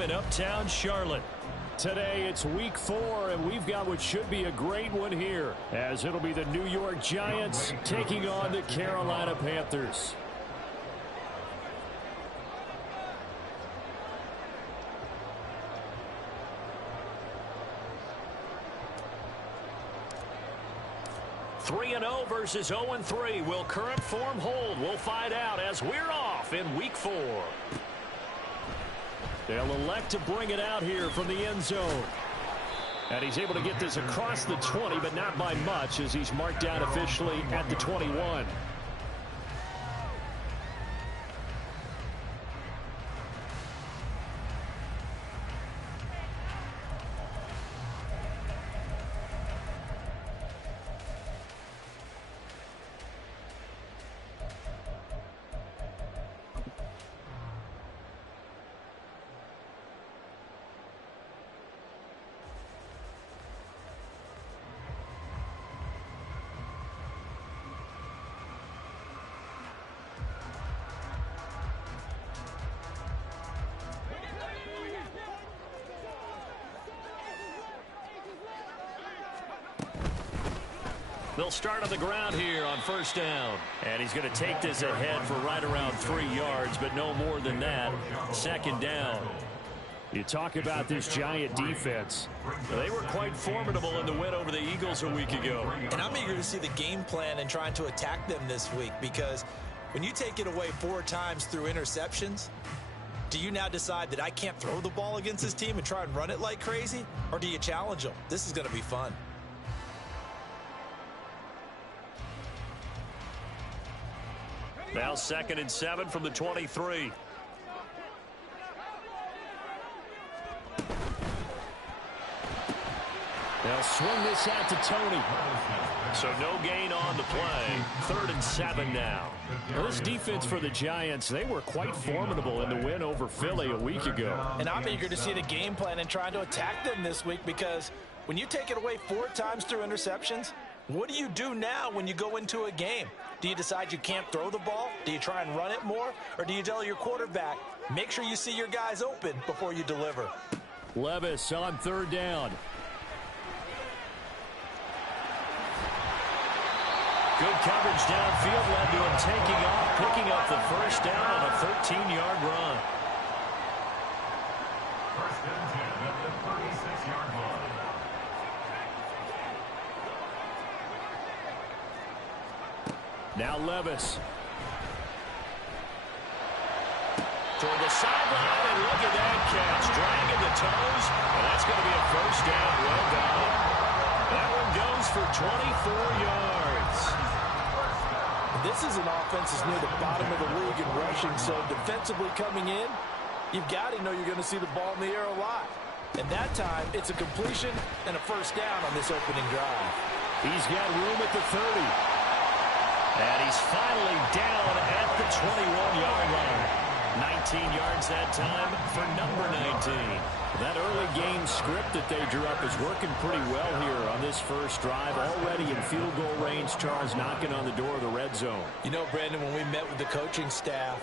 Stadium in Uptown Charlotte. Today it's week 4, and we've got what should be a great one here, as it'll be the New York Giants taking on the Carolina Panthers. Three 3-0 versus 0-3. Will current form hold? We'll find out as we're off in week 4. They'll elect to bring it out here from the end zone. And he's able to get this across the 20, but not by much, as he's marked down officially at the 21. They'll start on the ground here on first down. And he's going to take this ahead for right around 3 yards, but no more than that. Second down. You talk about this Giant defense. They were quite formidable in the win over the Eagles a week ago. And I'm eager to see the game plan and trying to attack them this week, because when you take it away 4 times through interceptions, do you now decide that I can't throw the ball against this team and try and run it like crazy? Or do you challenge them? This is going to be fun. Now 2nd and 7 from the 23. They'll swing this out to Tony. So no gain on the play. 3rd and 7 now. Well, this defense for the Giants, they were quite formidable in the win over Philly a week ago. And I'm eager to see the game plan and trying to attack them this week, because when you take it away 4 times through interceptions, what do you do now when you go into a game? Do you decide you can't throw the ball? Do you try and run it more? Or do you tell your quarterback, make sure you see your guys open before you deliver? Levis on 3rd down. Good coverage downfield led to him taking off, picking up the first down on a 13-yard run. First and 10 at the 36-yard line. Now Levis. Toward the sideline, and look at that catch. Dragging the toes, and that's going to be a first down. Well done. That one goes for 24 yards. This is an offense that's near the bottom of the league in rushing, so defensively coming in, you've got to know you're going to see the ball in the air a lot. And that time, it's a completion and a first down on this opening drive. He's got room at the 30. And he's finally down at the 21-yard line. 19 yards that time for number 19. That early game script that they drew up is working pretty well here on this first drive. Already in field goal range, Charles knocking on the door of the red zone. You know, Brandon, when we met with the coaching staff,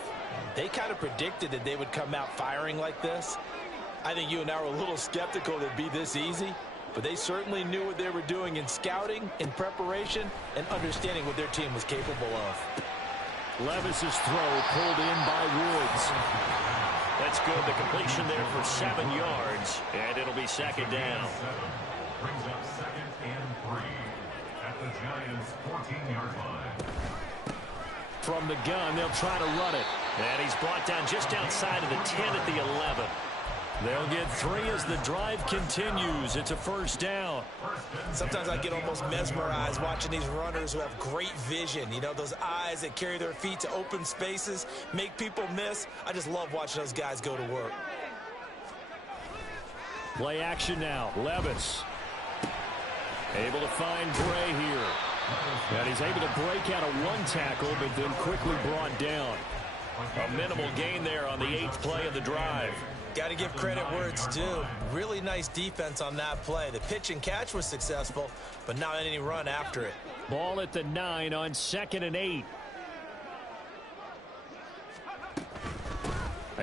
they kind of predicted that they would come out firing like this. I think you and I were a little skeptical that it'd be this easy, but they certainly knew what they were doing in scouting, in preparation, and understanding what their team was capable of. Levis's throw pulled in by Woods. That's good. The completion there for 7 yards, and it'll be second down. Brings up 2nd and 3 at the Giants' 14-yard line. From the gun, they'll try to run it. And he's brought down just outside of the 10 at the 11. They'll get 3 as the drive continues. It's a first down. Sometimes I get almost mesmerized watching these runners who have great vision. You know, those eyes that carry their feet to open spaces, make people miss. I just love watching those guys go to work. Play action now. Levis. Able to find Bray here. And he's able to break out of 1 tackle, but then quickly brought down. A minimal gain there on the 8th play of the drive. Got to give credit where it's due. Really nice defense on that play. The pitch and catch was successful, but not any run after it. Ball at the 9 on 2nd and 8.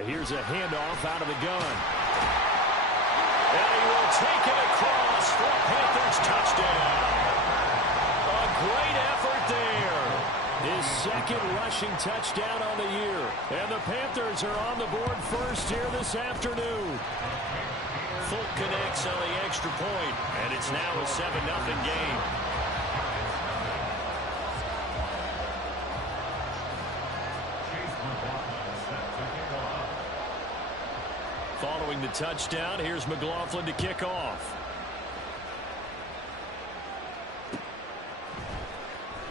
Here's a handoff out of the gun. And he will take it across for a Panthers touchdown. A great effort there. His second rushing touchdown on the year. And the Panthers are on the board first here this afternoon. Fulk connects on the extra point, and it's now a 7-0 game. Following the touchdown, here's McLaughlin to kick off.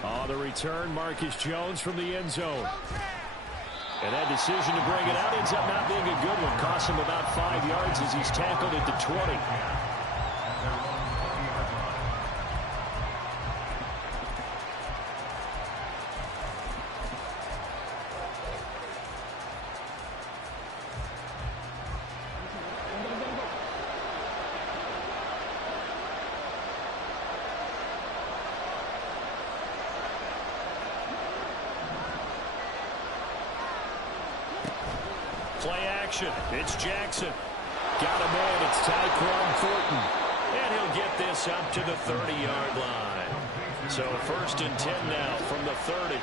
On the return, Marcus Jones from the end zone. And that decision to bring it out ends up not being a good one. Costs him about 5 yards as he's tackled at the 20. Play action. It's Jackson. Got him in. It's Tyquan Thornton. And he'll get this up to the 30-yard line. So 1st and 10 now from the 30.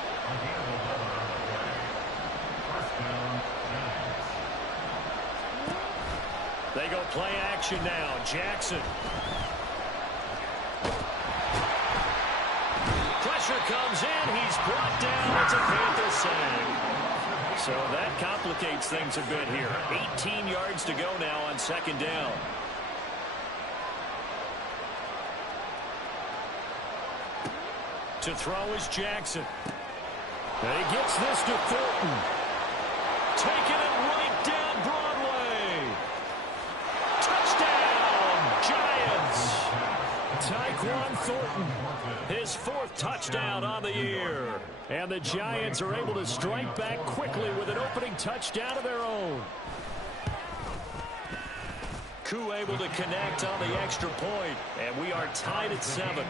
They go play action now. Jackson. Pressure comes in. He's brought down. It's a Panther save. So that complicates things a bit here. 18 yards to go now on 2nd down. To throw is Jackson. And he gets this to Thornton. Taking it right down Broadway. Touchdown, Giants. Tyquan Thornton, his 4th touchdown on the year. And the Giants are able to strike back quickly with an opening touchdown of their own. Koo able to connect on the extra point, and we are tied at 7.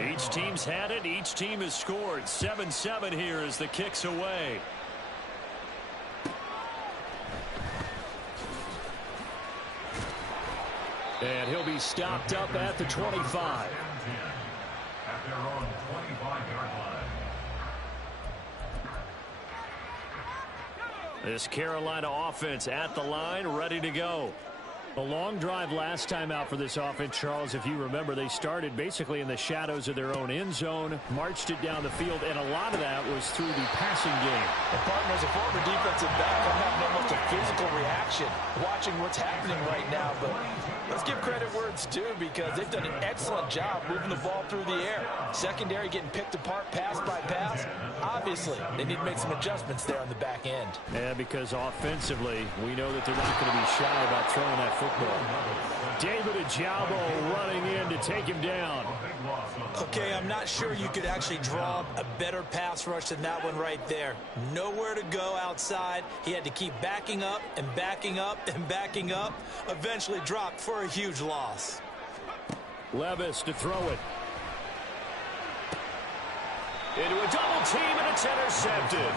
Each team's had it. Each team has scored. 7-7 here as the kick's away. And he'll be stopped up at the 25. At their own 25-yard line. This Carolina offense at the line, ready to go. A long drive last time out for this offense, Charles. If you remember, they started basically in the shadows of their own end zone, marched it down the field, and a lot of that was through the passing game. And partner, as a former defensive back, I'm having almost a physical reaction watching what's happening right now. But let's give credit where it's due, because they've done an excellent job moving the ball through the air. Secondary getting picked apart pass by pass. Obviously, they need to make some adjustments there on the back end. Yeah, because offensively, we know that they're not going to be shy about throwing that football. David Ojabo running in to take him down. Okay, I'm not sure you could actually draw a better pass rush than that one right there. Nowhere to go outside. He had to keep backing up and backing up and backing up. Eventually dropped for a huge loss. Levis to throw it. Into a double team, and it's intercepted.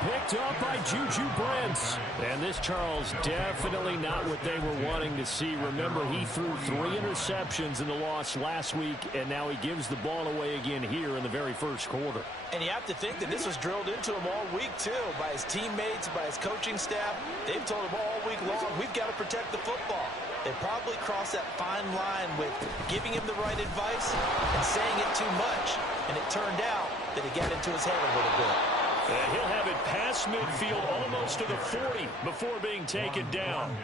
Picked up by Juju Brents. And this, Charles, definitely not what they were wanting to see. Remember, he threw 3 interceptions in the loss last week, and now he gives the ball away again here in the very first quarter. And you have to think that this was drilled into him all week, too, by his teammates, by his coaching staff. They've told him all week long, we've got to protect the football. They probably crossed that fine line with giving him the right advice and saying it too much. And it turned out that it got into his head a little bit. And he'll have it past midfield almost to the 40 before being taken down.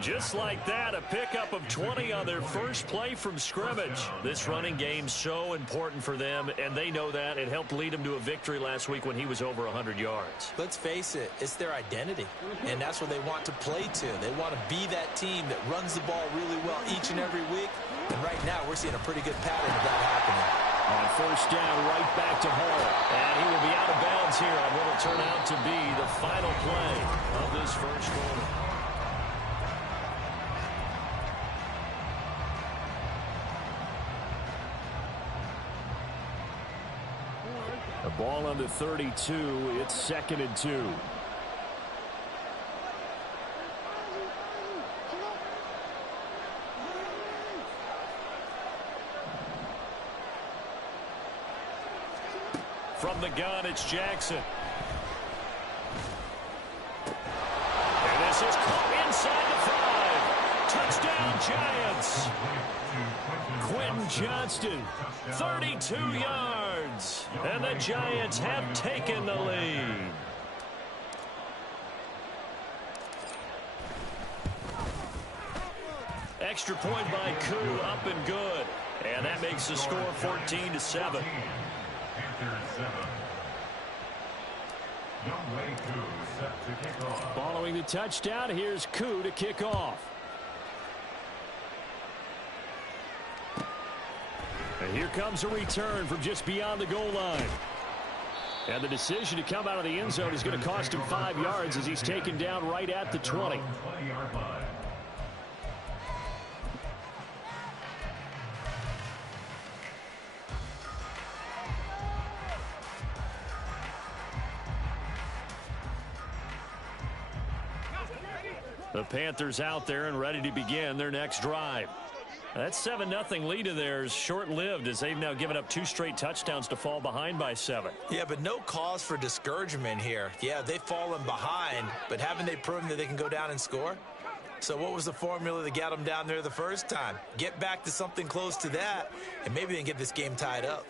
Just like that, a pickup of 20 on their first play from scrimmage. This running game so important for them, and they know that. It helped lead them to a victory last week when he was over 100 yards. Let's face it, it's their identity, and that's what they want to play to. They want to be that team that runs the ball really well each and every week, and right now we're seeing a pretty good pattern of that happening. On first down, right back to Hall. And he will be out of bounds here on what will turn out to be the final play of this first quarter. The ball on the 32. It's 2nd and 2. From the gun, it's Jackson. And this is caught inside the 5. Touchdown, Giants. Quentin Johnston, 32 yards. And the Giants have taken the lead. Extra point by Koo, up and good. And that makes the score 14-7. Following the touchdown, here's Koo to kick off. And here comes a return from just beyond the goal line. And the decision to come out of the end zone is going to cost him 5 yards as he's taken down right at the 20. The Panthers out there and ready to begin their next drive. That 7-0 lead of theirs short-lived as they've now given up 2 straight touchdowns to fall behind by 7. Yeah, but no cause for discouragement here. Yeah, they've fallen behind, but haven't they proven that they can go down and score? So what was the formula that got them down there the first time? Get back to something close to that, and maybe they can get this game tied up.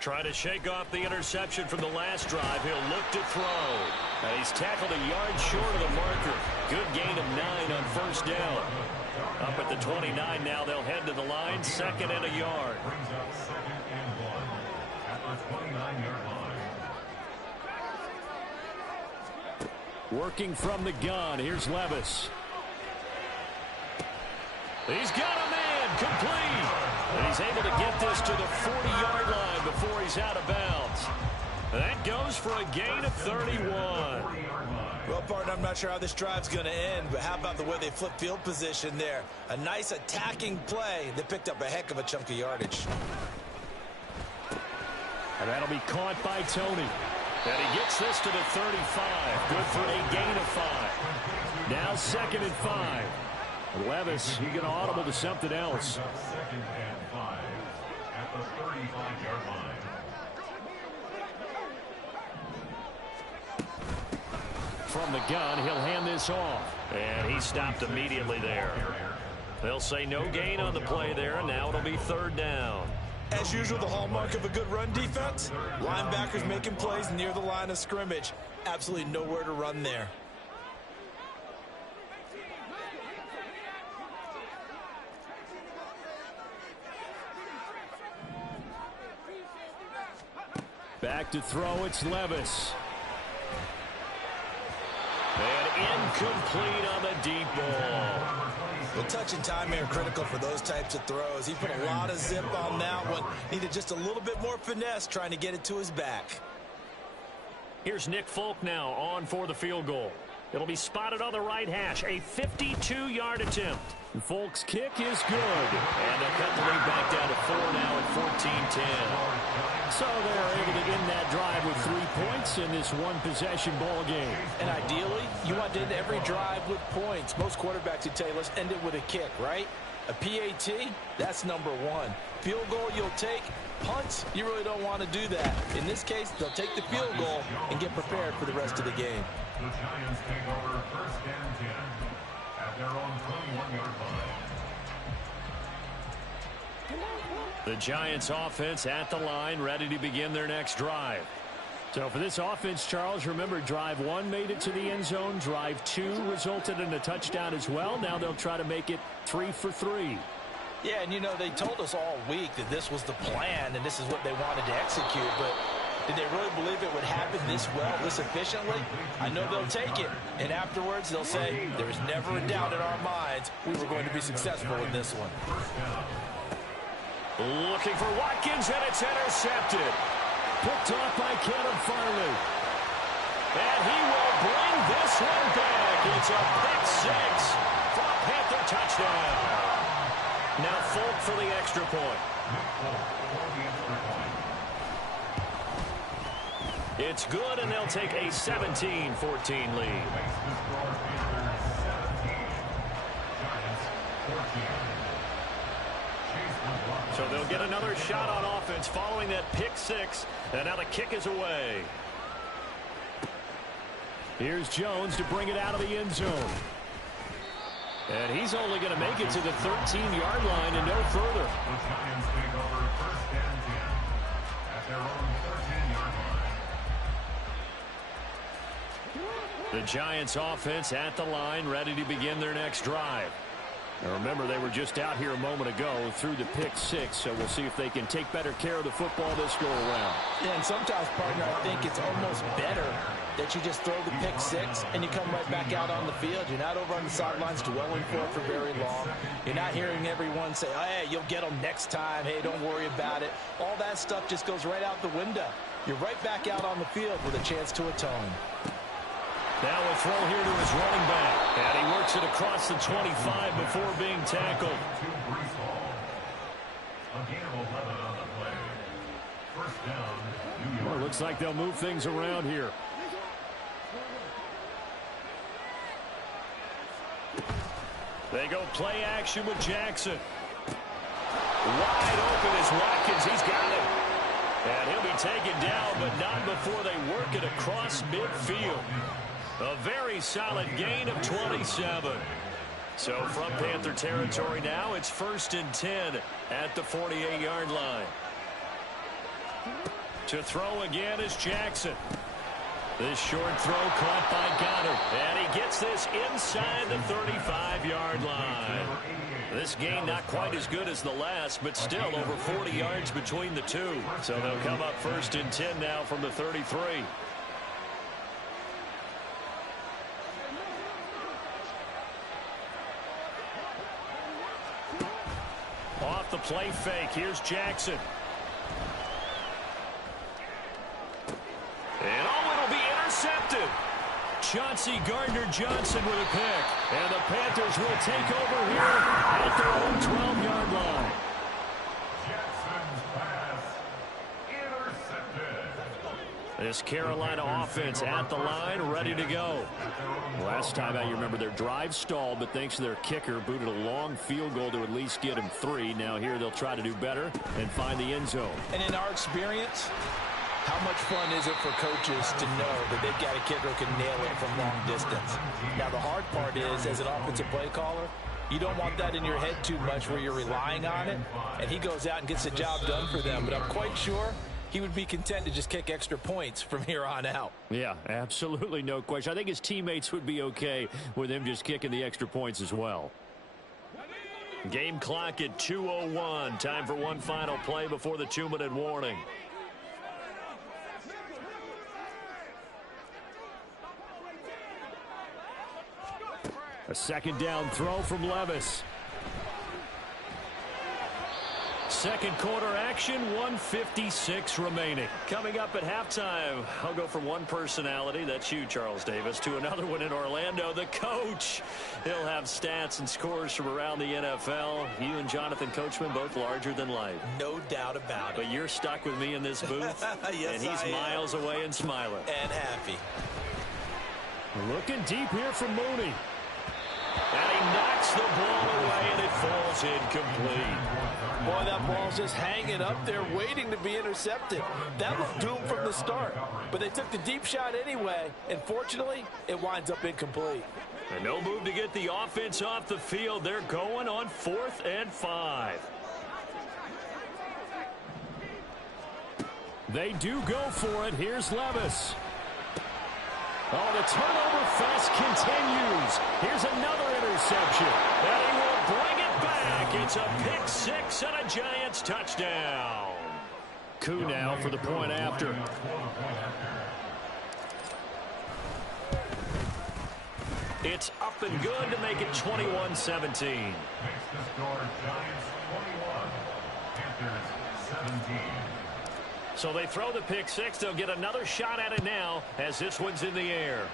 Trying to shake off the interception from the last drive. He'll look to throw. And he's tackled a yard short of the marker. Good gain of 9 on first down. Up at the 29 now. They'll head to the line. 2nd and a yard. Brings up 2nd and 1 at the 29-yard line. Working from the gun. Here's Levis. He's got a man. Complete. And he's able to get this to the 40-yard line before he's out of bounds. That goes for a gain of 31. Well, partner, I'm not sure how this drive's going to end, but how about the way they flip field position there? A nice attacking play that picked up a heck of a chunk of yardage. And that'll be caught by Tony. And he gets this to the 35. Good for a gain of 5. Now 2nd and 5. Levis, he going to audible to something else. 2nd and 5 at the 35-yard line. From the gun, he'll hand this off. And he stopped immediately there. They'll say no gain on the play there, and now it'll be 3rd down. As usual, the hallmark of a good run defense, linebackers making plays near the line of scrimmage. Absolutely nowhere to run there. Back to throw, it's Levis. And incomplete on the deep ball. Well, touch and time are critical for those types of throws. He put a lot of zip on that one. Needed just a little bit more finesse trying to get it to his back. Here's Nick Folk now on for the field goal. It'll be spotted on the right hash. A 52-yard attempt. Folk's kick is good. And they'll cut the lead back down to 4 now at 14-10. So they're able to end that drive with 3 points in this one-possession ball game. And ideally, you want to end every drive with points. Most quarterbacks would tell you, let's end it with a kick, right? A PAT, that's number 1. Field goal you'll take. Punts, you really don't want to do that. In this case, they'll take the field goal and get prepared for the rest of the game. The Giants take over 1st and 10 at their own 21-yard line. The Giants offense at the line, ready to begin their next drive. So for this offense, Charles, remember, drive 1 made it to the end zone. Drive 2 resulted in a touchdown as well. Now they'll try to make it 3 for 3. Yeah, and you know, they told us all week that this was the plan and this is what they wanted to execute, but did they really believe it would happen this well, this efficiently? I know they'll take it, and afterwards they'll say, there's never a doubt in our minds we were going to be successful in this one. Looking for Watkins, and it's intercepted. Picked off by Caleb Farley. And he will bring this one back. It's a pick 6 for a Panther touchdown. Now Folk for the extra point. It's good, and they'll take a 17-14 lead. So they'll get another shot on offense following that pick six. And now the kick is away. Here's Jones to bring it out of the end zone. And he's only going to make it to the 13-yard line and no further. The Giants take over first and 10 at their own 13-yard line. The Giants offense at the line, ready to begin their next drive. Now remember, they were just out here a moment ago through the pick six, so we'll see if they can take better care of the football this go around. Yeah, and sometimes, partner, I think it's almost better that you just throw the pick six and you come right back out on the field. You're not over on the sidelines dwelling for very long. You're not hearing everyone say, oh, hey, you'll get them next time. Hey, don't worry about it. All that stuff just goes right out the window. You're right back out on the field with a chance to atone. Now a throw here to his running back. And he works it across the 25 before being tackled. To Breece Hall. A gain of 11 on the play. First down, New York. Well, it looks like they'll move things around here. They go play action with Jackson. Wide open is Watkins. He's got it. And he'll be taken down, but not before they work it across midfield. A very solid gain of 27. So from Panther territory now, it's 1st and 10 at the 48-yard line. To throw again is Jackson. This short throw caught by Goddard. And he gets this inside the 35-yard line. This game not quite as good as the last, but still over 40 yards between the two. So they'll come up 1st and 10 now from the 33. Off the play fake, here's Jackson. And it'll be intercepted. Chauncey Gardner-Johnson with a pick. And the Panthers will take over here at their own 12-yard line. Jackson's pass intercepted. This Carolina offense at the line, ready to go. Last time out, you remember their drive stalled, but thanks to their kicker, booted a long field goal to at least get him 3. Now here they'll try to do better and find the end zone. And in our experience, how much fun is it for coaches to know that they've got a kicker who can nail it from long distance? Now, the hard part is, as an offensive play caller, you don't want that in your head too much where you're relying on it, and he goes out and gets the job done for them. But I'm quite sure he would be content to just kick extra points from here on out. Yeah, absolutely no question. I think his teammates would be okay with him just kicking the extra points as well. Game clock at 2:01. Time for one final play before the 2-minute warning. A second down throw from Levis. Second quarter action, 1:56 remaining. Coming up at halftime, I'll go from one personality, that's you, Charles Davis, to another one in Orlando, the coach. He'll have stats and scores from around the NFL. You and Jonathan Coachman, both larger than life. No doubt about it. But you're stuck with me in this booth, yes, and he's miles away and smiling. And happy. Looking deep here from Mooney. And he knocks the ball away, and it falls incomplete. Boy, that ball's just hanging up there waiting to be intercepted. That looked doomed from the start. But they took the deep shot anyway, and fortunately, it winds up incomplete. And no move to get the offense off the field. They're going on 4th and 5. They do go for it. Here's Levis. Oh, the turnover fest continues. Here's another interception. And he will bring it back. It's a pick six and a Giants touchdown. Coup now for the point after. It's up and good to make it 21-17. Makes the score Giants 21, Panthers 17. So they throw the pick six. They'll get another shot at it now as this one's in the air.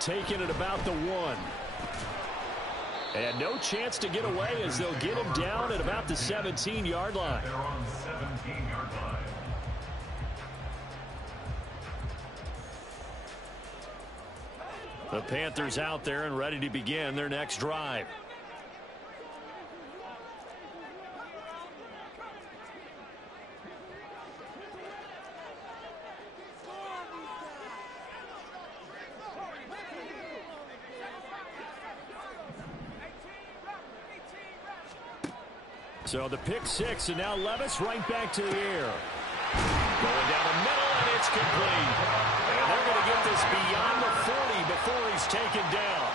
Taking it about the 1. And no chance to get away as they'll get him down at about the 17-yard line. They're on 17-yard line. The Panthers out there and ready to begin their next drive. So the pick six, and now Levis right back to the air. Going down the middle, and it's complete. And they're going to get this beyond the 40 before he's taken down.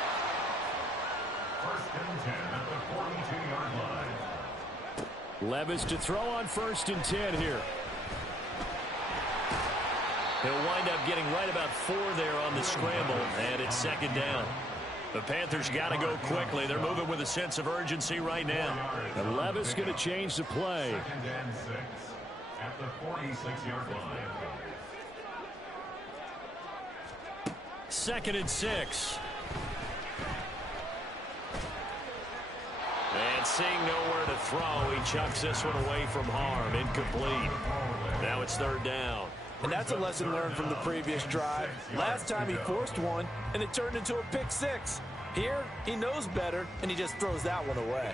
First and 10 at the 42-yard line. Levis to throw on first and 10 here. He'll wind up getting right about 4 there on the scramble, and it's second down. The Panthers got to go quickly. They're moving with a sense of urgency right now. And Levis going to change the play. Second and 6 at the 46-yard line. Second and 6. And seeing nowhere to throw, he chucks this one away from harm. Incomplete. Now it's third down. And that's a lesson learned from the previous drive. Last time he forced one, and it turned into a pick six. Here, he knows better, and he just throws that one away.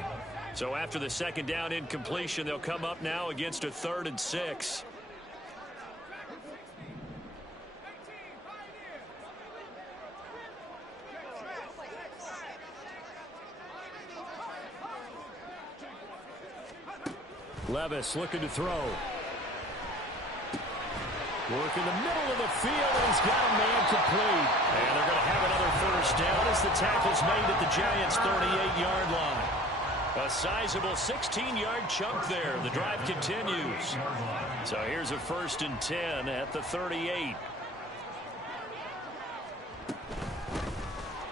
So after the second down incompletion, they'll come up now against a 3rd and 6. Levis looking to throw. Work in the middle of the field, and he's got a man complete. And they're going to have another first down as the tackle's made at the Giants' 38-yard line. A sizable 16-yard chunk there. The drive continues. So here's a first and 10 at the 38.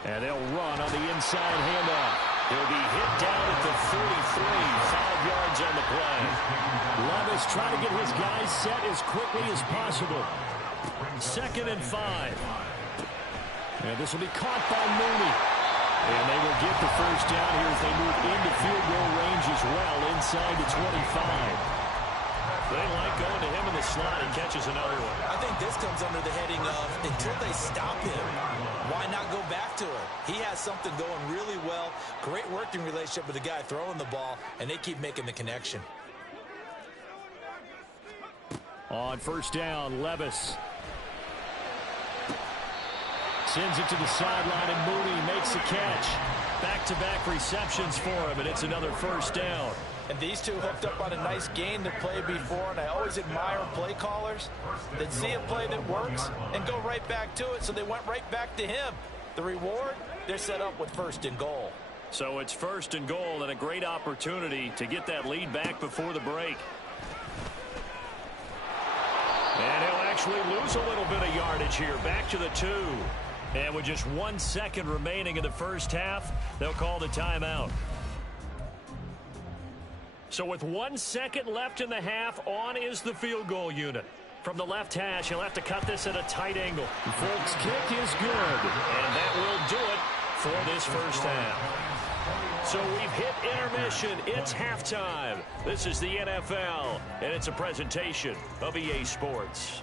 And they'll run on the inside handoff. He'll be hit down at the 43, 5 yards on the play. Levis trying to get his guys set as quickly as possible. Second and 5. And this will be caught by Mooney. And they will get the first down here as they move into field goal range as well, inside the 25. They like going to him in the slot. He catches another one. I think this comes under the heading of until they stop him, why not go back to it? He has something going really well. Great working relationship with the guy throwing the ball, and they keep making the connection. On first down, Levis sends it to the sideline, and Mooney makes the catch. Back-to-back receptions for him, and it's another first down. And these two hooked up on a nice game to play before, and I always admire play callers that see a play that works and go right back to it, so they went right back to him. The reward, they're set up with first and goal. So it's first and goal and a great opportunity to get that lead back before the break. And he'll actually lose a little bit of yardage here, back to the 2. And with just 1 second remaining in the first half, they'll call the timeout. So with 1 second left in the half, on is the field goal unit. From the left hash, he'll have to cut this at a tight angle. Folks' kick is good, and that will do it for this first half. So we've hit intermission. It's halftime. This is the NFL, and it's a presentation of EA Sports.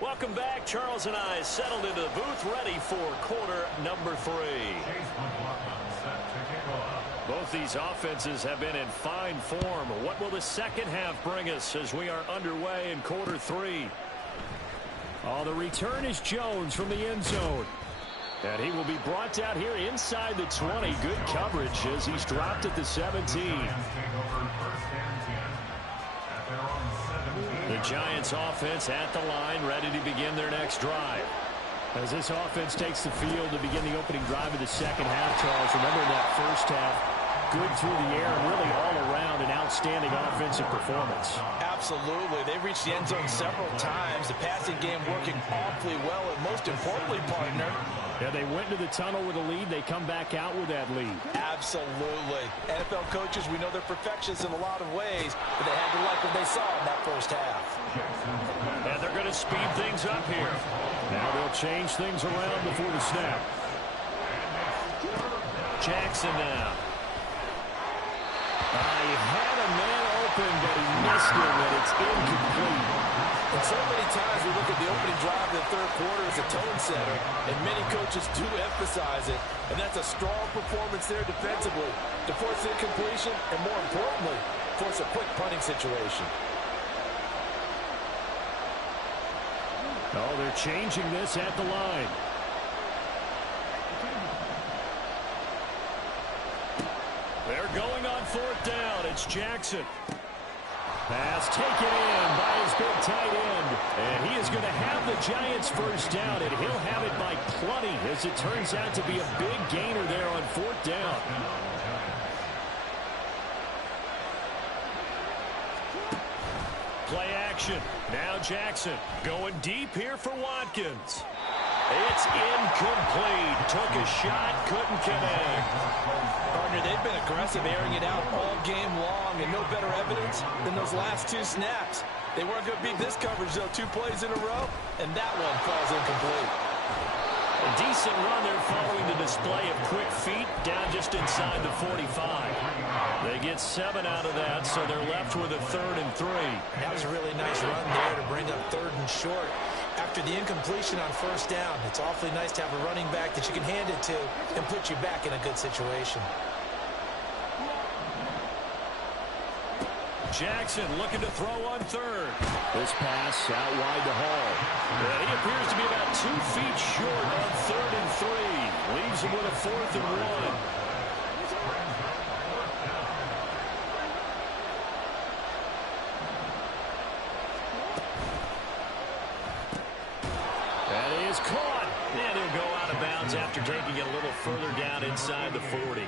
Welcome back. Charles and I settled into the booth, ready for quarter number 3. Both these offenses have been in fine form. What will the second half bring us as we are underway in quarter 3? Oh, the return is Jones from the end zone. And he will be brought down here inside the 20. Good coverage as he's dropped at the 17. The Giants offense at the line, ready to begin their next drive. As this offense takes the field to begin the opening drive of the second half, Charles, remember in that first half, good through the air and really all around an outstanding offensive performance. Absolutely. They reached the end zone several times. The passing game working awfully well, and most importantly, partner, yeah, they went to the tunnel with a lead. They come back out with that lead. Absolutely. NFL coaches, we know they're perfectionists in a lot of ways, but they had to like what they saw in that first half. And they're going to speed things up here. Now they'll change things around before the snap. Jackson now. He had a man open, but he missed him, and it's incomplete. And so many times we look at the opening drive of the third quarter as a tone setter, and many coaches do emphasize it, and that's a strong performance there defensively to force incompletion and, more importantly, force a quick punting situation. Oh, they're changing this at the line. on fourth down. It's Jackson. Pass taken in by his big tight end. And he is going to have the Giants first down, and he'll have it by plenty, as it turns out to be a big gainer there on fourth down. Play action. Now Jackson going deep here for Watkins. It's incomplete. Took a shot, couldn't connect. Partner, they've been aggressive, airing it out all game long, and no better evidence than those last two snaps. They weren't going to beat this coverage, though, 2 plays in a row, and that one falls incomplete. A decent run there following the display of quick feet down just inside the 45. They get 7 out of that, so they're left with a 3rd and 3. That was a really nice run there to bring up 3rd and short. After the incompletion on first down, it's awfully nice to have a running back that you can hand it to and put you back in a good situation. Jackson looking to throw on 3rd. This pass out wide to Hall. And he appears to be about 2 feet short on 3rd and 3. Leaves him with a 4th and 1. Caught, and he'll go out of bounds after taking it a little further down inside the 40.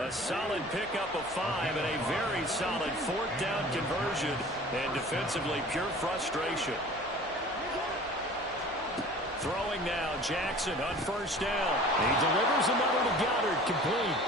A solid pickup of 5 and a very solid 4th down conversion, and defensively pure frustration. Throwing now, Jackson on first down. He delivers another to Goddard, complete.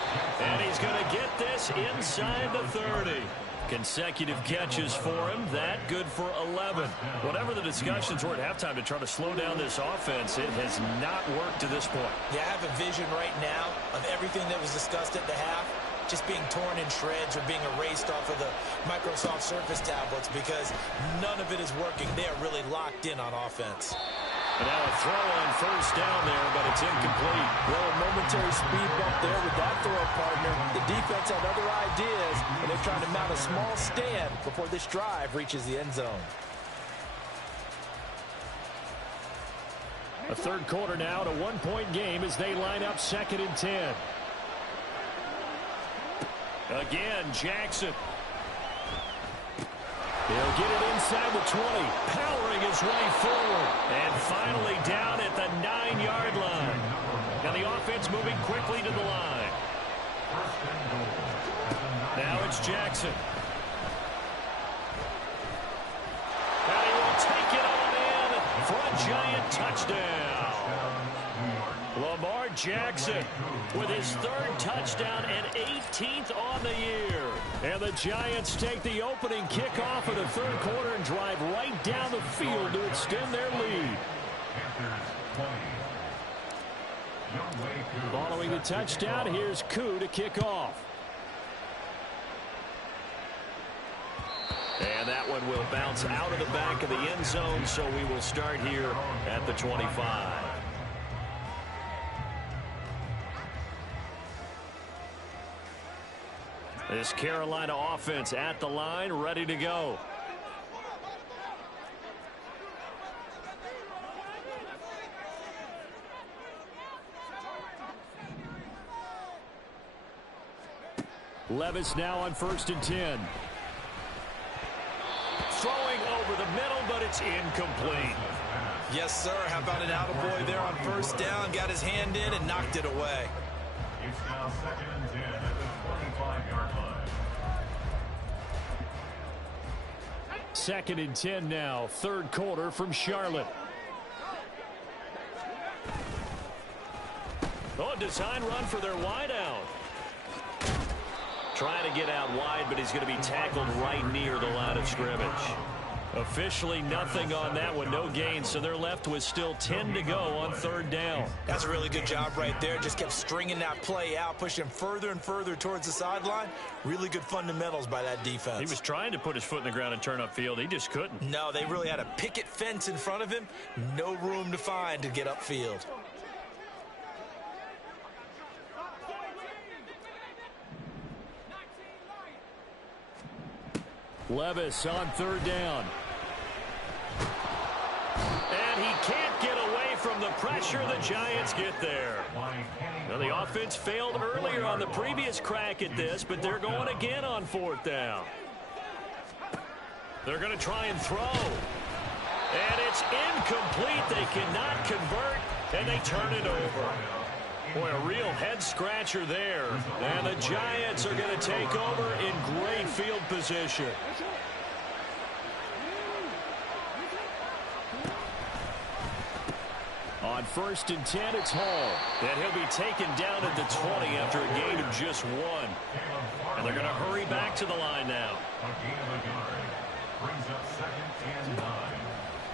And he's going to get this inside the 30. Consecutive catches for him. That good for 11. Whatever the discussions were at halftime to try to slow down this offense, it has not worked to this point. Yeah, I have a vision right now of everything that was discussed at the half just being torn in shreds or being erased off of the Microsoft Surface tablets, because none of it is working. They are really locked in on offense. And now a throw on first down there, but it's incomplete. Well, a momentary speed bump there with that throw, partner. The defense had other ideas, and they're trying to mount a small stand before this drive reaches the end zone. A third quarter now, and a 1-point game as they line up 2nd and 10. Again, Jackson. He'll get it inside the 20, powering his way forward, and finally down at the 9-yard line. Now the offense moving quickly to the line. Now it's Jackson. And he will take it on in for a Giant touchdown. Lamar Jackson with his 3rd touchdown and 18th on the year. And the Giants take the opening kickoff of the 3rd quarter and drive right down the field to extend their lead. Following the touchdown, here's Koo to kick off. And that one will bounce out of the back of the end zone, so we will start here at the 25. This Carolina offense at the line, ready to go. Levis now on 1st and 10. Throwing over the middle, but it's incomplete. Yes, sir. How about an attaboy there on first down? Got his hand in and knocked it away. It's now 2nd and 10 at the 25-yard line. 2nd and 10 now, 3rd quarter from Charlotte. Oh, design run for their wideout. Trying to get out wide, but he's going to be tackled right near the line of scrimmage. Officially nothing on that one, no gain, so they're left with still 10 to go on 3rd down. That's a really good job right there. Just kept stringing that play out, pushing him further and further towards the sideline. Really good fundamentals by that defense. He was trying to put his foot in the ground and turn upfield. He just couldn't. No, they really had a picket fence in front of him. No room to find to get upfield. Levis on 3rd down. And he can't get away from the pressure. pressure the Giants get there. Now, the offense failed earlier on the previous crack at this, but they're going again on 4th down. They're going to try and throw. And it's incomplete. They cannot convert, and they turn it over. Boy, a real head-scratcher there. And the Giants are going to take over in great field position. On 1st and 10, it's Hall. And he'll be taken down at the 20 after a gain of just 1. And they're going to hurry back to the line now.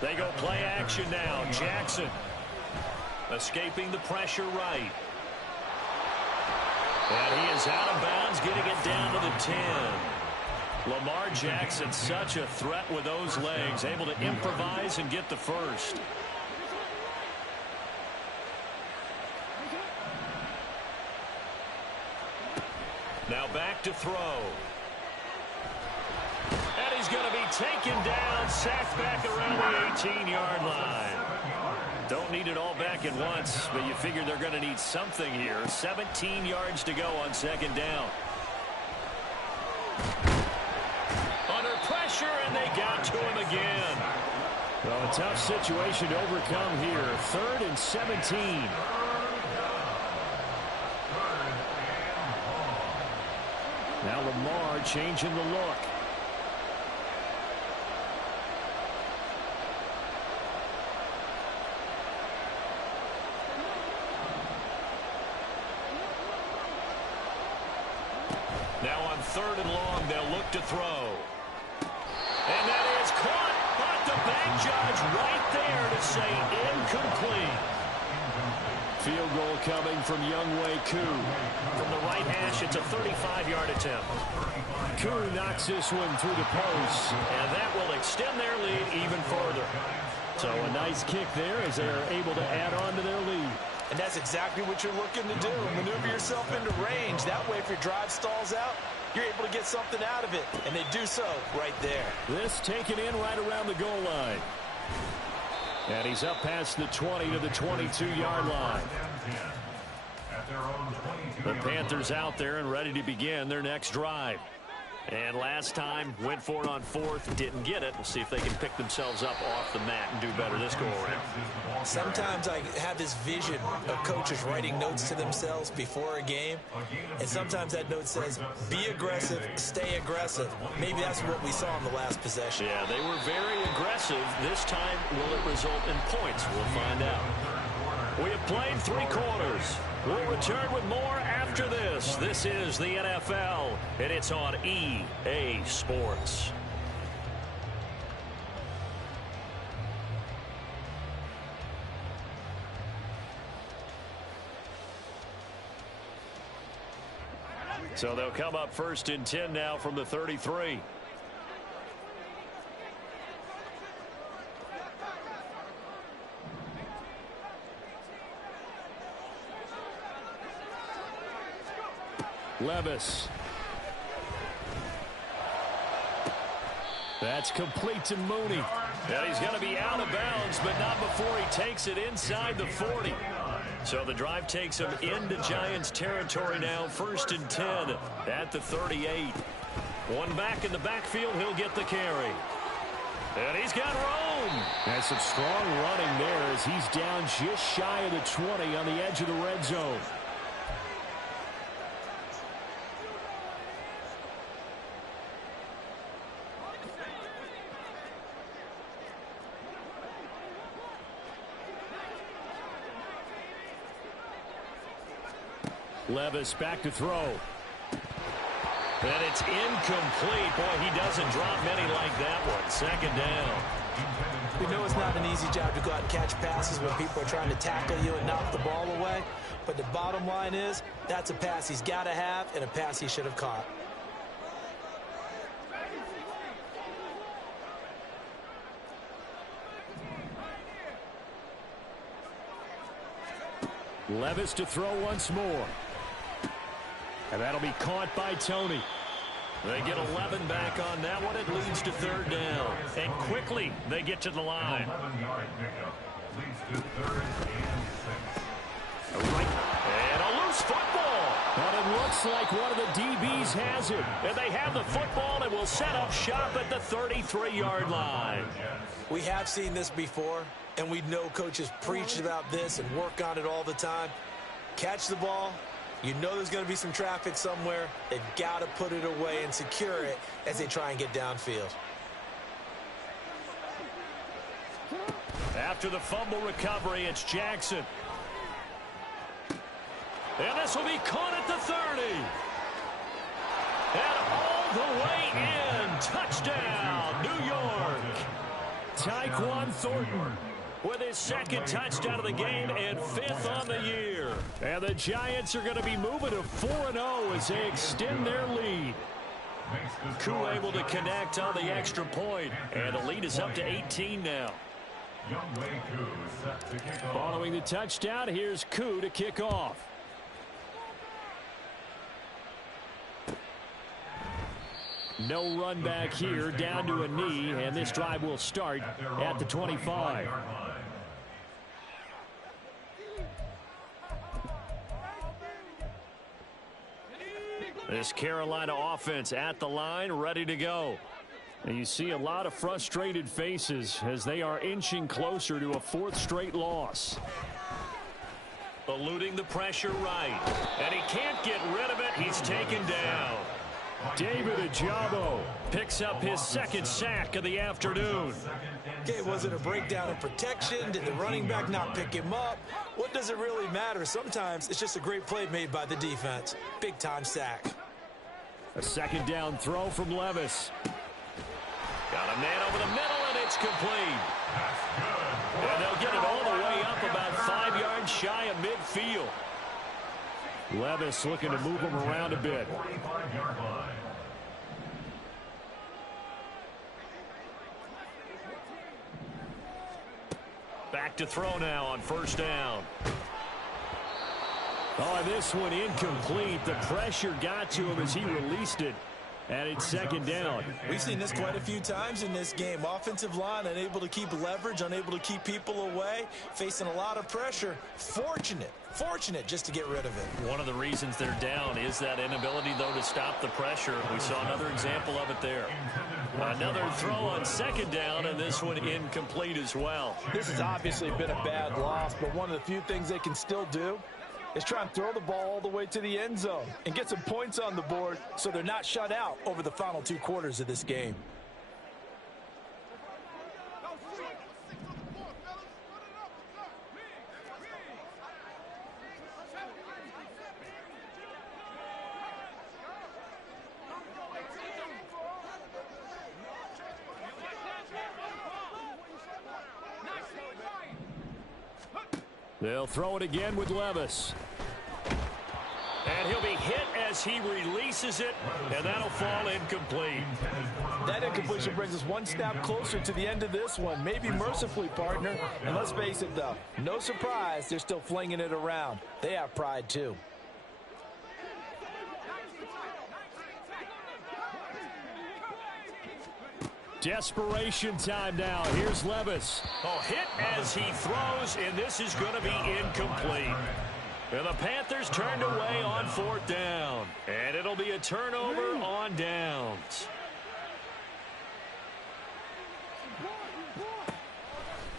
They go play action now. Jackson escaping the pressure right. And he is out of bounds, getting it down to the 10. Lamar Jackson, such a threat with those legs, able to improvise and get the first. Now back to throw. And he's going to be taken down, sacked back around the 18-yard line. Don't need it all back at once, but you figure they're going to need something here. 17 yards to go on 2nd down. Under pressure, and they got to him again. Well, a tough situation to overcome here. 3rd and 17. Now Lamar changing the look. Now on 3rd and long, they'll look to throw. And that is caught, but the bank judge right there to say incomplete. Field goal coming from Younghoe Koo. From the right hash, it's a 35-yard attempt. Koo knocks this one through the post, and that will extend their lead even further. So a nice kick there as they're able to add on to their lead. And that's exactly what you're looking to do. Maneuver yourself into range. That way, if your drive stalls out, you're able to get something out of it. And they do so right there. This taken in right around the goal line. And he's up past the 20 to the 22-yard line. The Panthers out there and ready to begin their next drive. And last time, went for it on 4th, didn't get it. We'll see if they can pick themselves up off the mat and do better this go-around. Sometimes I have this vision of coaches writing notes to themselves before a game, and sometimes that note says, be aggressive, stay aggressive. Maybe that's what we saw in the last possession. Yeah, they were very aggressive. This time, will it result in points? We'll find out. We have played 3 quarters. We'll return with more after this. This is the NFL, and it's on EA Sports. So they'll come up 1st and 10 now from the 33. Levis. That's complete to Mooney. And he's going to be out of bounds, but not before he takes it inside the 40. So the drive takes him into Giants territory now. 1st and 10 at the 38. One back in the backfield. He'll get the carry. And he's got room. And some strong running there as he's down just shy of the 20 on the edge of the red zone. Levis back to throw. And it's incomplete. Boy, he doesn't drop many like that one. 2nd down. We know it's not an easy job to go out and catch passes when people are trying to tackle you and knock the ball away. But the bottom line is, that's a pass he's got to have and a pass he should have caught. Levis to throw once more. And that'll be caught by Tony. They get 11 back on that one. It leads to 3rd down. And quickly, they get to the line. 11-yard pickup leads to 3rd and Looks like one of the DBs has it. And they have the football and will set up shop at the 33-yard line. We have seen this before, and we know coaches preach about this and work on it all the time. Catch the ball. You know there's going to be some traffic somewhere. They've got to put it away and secure it as they try and get downfield. After the fumble recovery, it's Jackson. And this will be caught at the 30. And all the way in. Touchdown, New York. Tyquan Thornton with his second touchdown of the game and 5th on the year. And the Giants are going to be moving to 4-0 as they extend their lead. Koo able to connect on the extra point, and the lead is up to 18 now. Following the touchdown, here's Koo to kick off. No run back here, down to a knee, and this drive will start at the 25. This Carolina offense at the line, ready to go. And you see a lot of frustrated faces as they are inching closer to a 4th straight loss. Eluding the pressure right. And he can't get rid of it. He's taken down. David Ojabo picks up his 2nd sack of the afternoon. Okay, was it a breakdown in protection? Did the running back not pick him up? What does it really matter? Sometimes it's just a great play made by the defense. Big-time sack. A 2nd down throw from Levis. Got a man over the middle, and it's complete. And they'll get it all the way up about 5 yards shy of midfield. Levis looking to move him around a bit. Back to throw now on 1st down. Oh, this one incomplete. The pressure got to him as he released it. And it's 2nd down. We've seen this quite a few times in this game. Offensive line unable to keep leverage, unable to keep people away, facing a lot of pressure. Fortunate just to get rid of it. One of the reasons they're down is that inability, though, to stop the pressure. We saw another example of it there. Another throw on 2nd down, and this one incomplete as well. This has obviously been a bad loss, but one of the few things they can still do is try and throw the ball all the way to the end zone and get some points on the board so they're not shut out over the final 2 quarters of this game. They'll throw it again with Levis. And he'll be hit as he releases it, and that'll fall incomplete. That incompletion brings us one step closer to the end of this one. Maybe mercifully, partner. And let's face it, though, no surprise, they're still flinging it around. They have pride, too. Desperation time now. Here's Levis. Oh, hit as he throws, and this is going to be incomplete. And the Panthers turned away on 4th down. And it'll be a turnover on downs.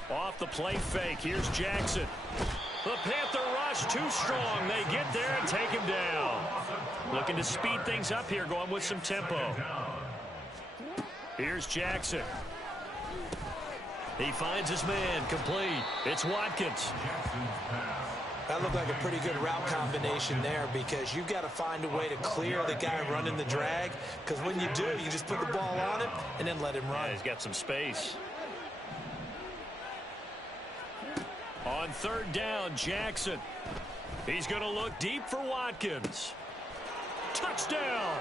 Off the play fake. Here's Jackson. The Panther rush too strong. They get there and take him down. Looking to speed things up here, going with some tempo. Here's Jackson. He finds his man, complete. It's Watkins. That looked like a pretty good route combination there because you've got to find a way to clear the guy running the drag, because when you do, you just put the ball on him and then let him run. Yeah, he's got some space. On 3rd down, Jackson. He's going to look deep for Watkins. Touchdown!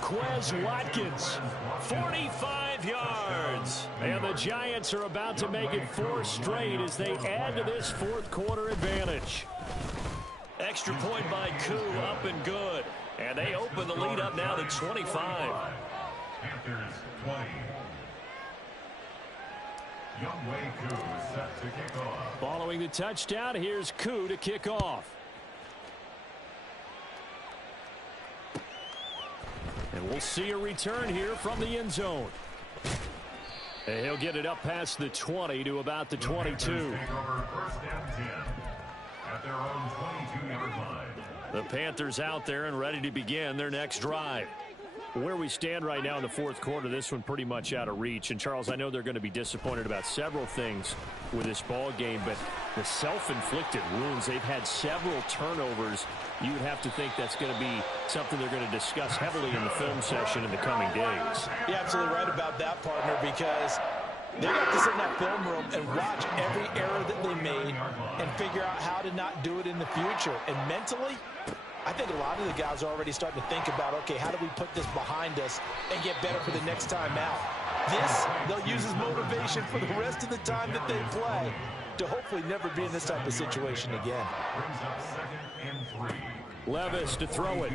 Quez Watkins, 45 yards. And the Giants are about to make it 4 straight as they add to this 4th quarter advantage. Extra point by Koo, up and good. And they open the lead up now to 25. Panthers 20. Younghoe Koo set to kick off. Following the touchdown, here's Koo to kick off. And we'll see a return here from the end zone. And he'll get it up past the 20 to about the 22. First and 10 at their own 22-yard line. The Panthers out there and ready to begin their next drive. Where we stand right now in the fourth quarter, this one pretty much out of reach. And, Charles, I know they're going to be disappointed about several things with this ball game, but the self-inflicted wounds, they've had several turnovers. You would have to think that's going to be something they're going to discuss heavily in the film session in the coming days. You're absolutely right about that, partner, because they got to sit in that film room and watch every error that they made and figure out how to not do it in the future. And mentally, I think a lot of the guys are already starting to think about, okay, how do we put this behind us and get better for the next time out? This, they'll use as motivation for the rest of the time that they play to hopefully never be in this type of situation again. Brings up second and 3. Levis to throw it.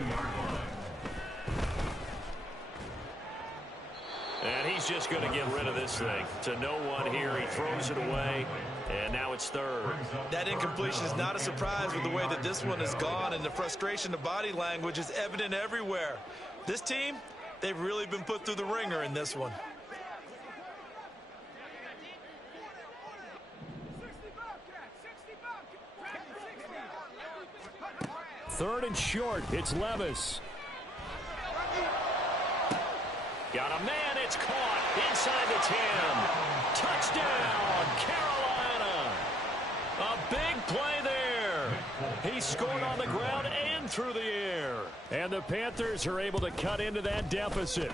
And he's just going to get rid of this thing. To no one here. He throws it away. And now it's third. That incompletion is not a surprise with the way that this one has gone, and the frustration of body language is evident everywhere. This team, they've really been put through the ringer in this one. Third and short. It's Levis. Got a man. It's caught inside the 10. Touchdown, Carolina. A big play there. He scored on the ground and through the air. And the Panthers are able to cut into that deficit.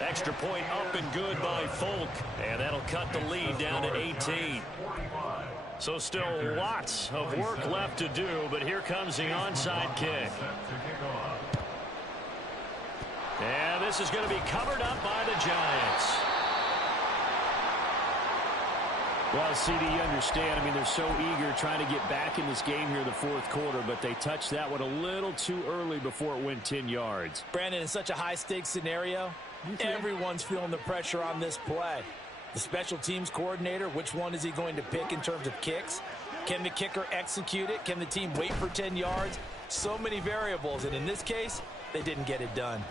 Extra point up and good by Folk. And that'll cut the lead down to 18. So still lots of work left to do, but here comes the onside kick. And this is going to be covered up by the Giants. Well, CD, you understand. I mean, they're so eager trying to get back in this game here in the fourth quarter, but they touched that one a little too early before it went 10 yards. Brandon, in such a high-stakes scenario, everyone's feeling the pressure on this play. The special teams coordinator, which one is he going to pick in terms of kicks? Can the kicker execute it? Can the team wait for 10 yards? So many variables, and in this case, they didn't get it done.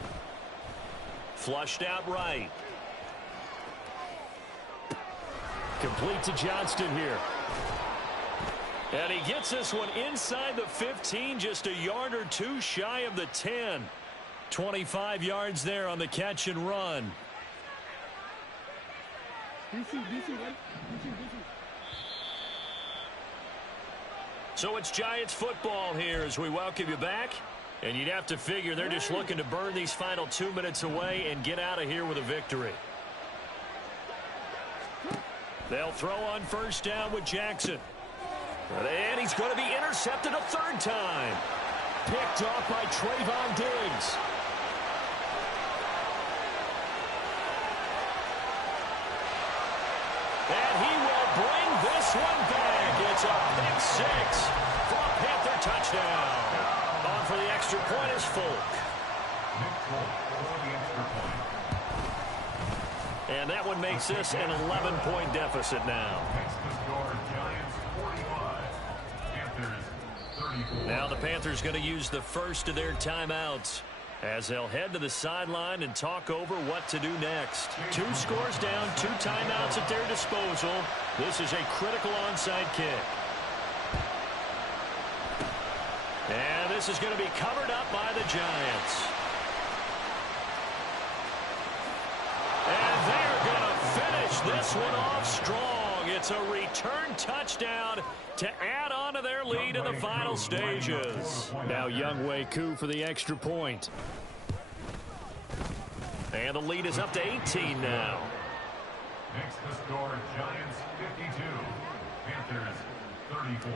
Flushed out right. Complete to Johnston here. And he gets this one inside the 15, just a yard or two shy of the 10. 25 yards there on the catch and run. So it's Giants football here as we welcome you back. And you'd have to figure they're just looking to burn these final 2 minutes away and get out of here with a victory. They'll throw on first down with Jackson. And he's going to be intercepted a third time. Picked off by Trayvon Diggs. And he will bring this one back. It's a pick six for a Panther touchdown. On for the extra point is Folk. Nick Folk for the extra point. And that one makes this an 11-point deficit now. Next to score, Giants 45. Panthers 34. Now the Panthers going to use the first of their timeouts as they'll head to the sideline and talk over what to do next. 2 scores down, 2 timeouts at their disposal. This is a critical onside kick. And this is going to be covered up by the Giants. And they're going to finish this one off strong. It's a return touchdown to add on to their lead in the final stages. Now Younghoe Koo for the extra point. And the lead is up to 18 now. Next to score, Giants 52. Panthers 34.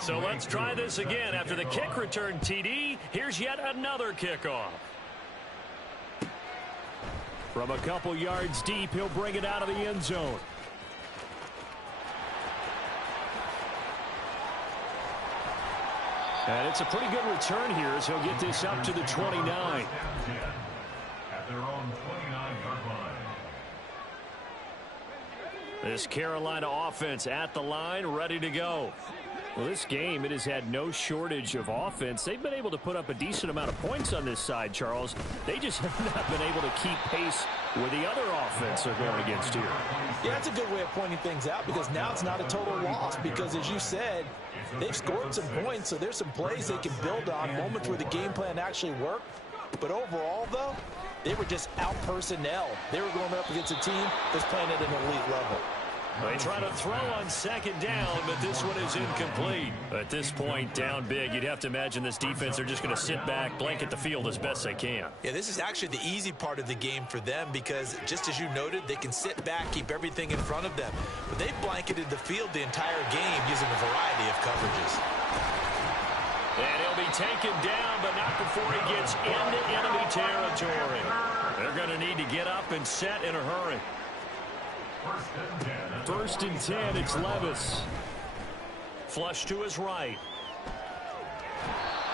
So let's try this again. After the kick return TD, here's yet another kickoff. From a couple yards deep, he'll bring it out of the end zone. And it's a pretty good return here as he'll get this up to the 29. At their own 29-yard line. This Carolina offense at the line, ready to go. Well, this game, it has had no shortage of offense. They've been able to put up a decent amount of points on this side, Charles. They just have not been able to keep pace with the other offense they're going against here. Yeah, that's a good way of pointing things out because now it's not a total loss because, as you said, they've scored some points, so there's some plays they can build on, moments where the game plan actually worked. But overall, though, they were just out-personnel. They were going up against a team that's playing at an elite level. They try to throw on second down, but this one is incomplete. At this point, down big, you'd have to imagine this defense are just going to sit back, blanket the field as best they can. Yeah, this is actually the easy part of the game for them because, just as you noted, they can sit back, keep everything in front of them. But they've blanketed the field the entire game using a variety of coverages. And he'll be taken down, but not before he gets into enemy territory. They're going to need to get up and set in a hurry. First and 10, it's Levis. Flush to his right.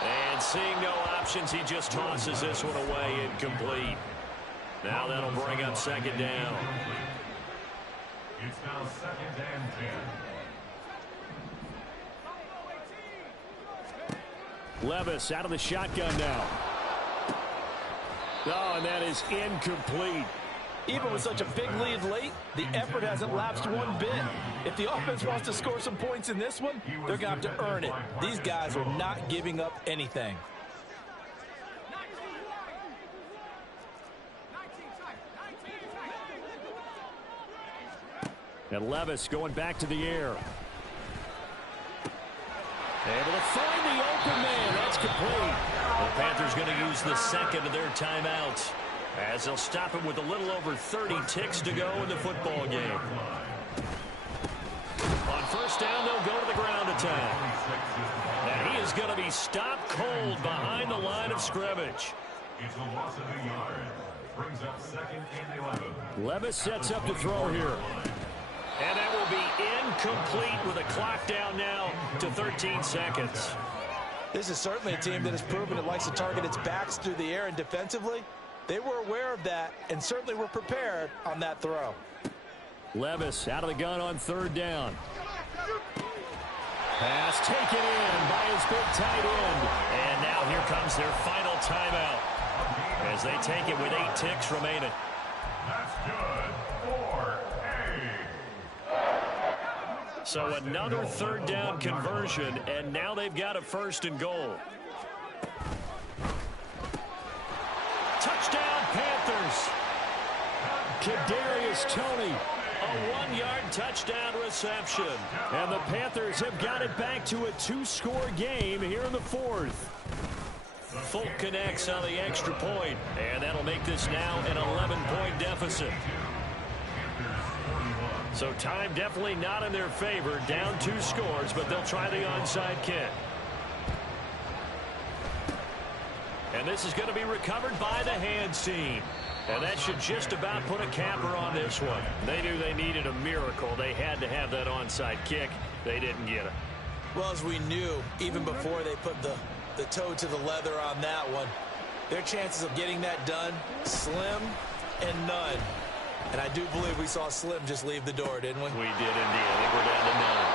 And seeing no options, he just tosses this one away, incomplete. Now that'll bring up second down. It's now second and 10. Levis out of the shotgun now. Oh, and that is incomplete. Even with such a big lead late, the effort hasn't lapsed one bit. If the offense wants to score some points in this one, they're going to have to earn it. These guys are not giving up anything. And Levis going back to the air. Able to find the open man. That's complete. The Panthers going to use the second of their timeouts, as they'll stop him with a little over 30 ticks to go in the football game. On first down, they'll go to the ground attack. And he is going to be stopped cold behind the line of scrimmage. It's a loss of a yard. Brings up second and 11. Levis sets up to throw here. And that will be incomplete with a clock down now to 13 seconds. This is certainly a team that has proven it likes to target its backs through the air, and defensively, they were aware of that and certainly were prepared on that throw. Levis out of the gun on third down. Pass taken in by his big tight end. And now here comes their final timeout as they take it with 8 ticks remaining. That's good for So another third down conversion, and now they've got a first and goal. Touchdown, Panthers. Kadarius Toney, a 1-yard touchdown reception. And the Panthers have got it back to a 2-score game here in the fourth. Folk connects on the extra point, and that'll make this now an 11-point deficit. So time definitely not in their favor, down 2 scores, but they'll try the onside kick. And this is going to be recovered by the hands team. And that should just about put a capper on this one. They knew they needed a miracle. They had to have that onside kick. They didn't get it. Well, as we knew, even before they put the toe to the leather on that one, their chances of getting that done, slim and none. And I do believe we saw Slim just leave the door, didn't we? We did indeed. I think we're down to none.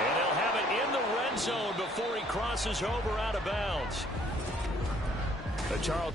And they'll have it in the red zone before he crosses over out of bounds. Charles.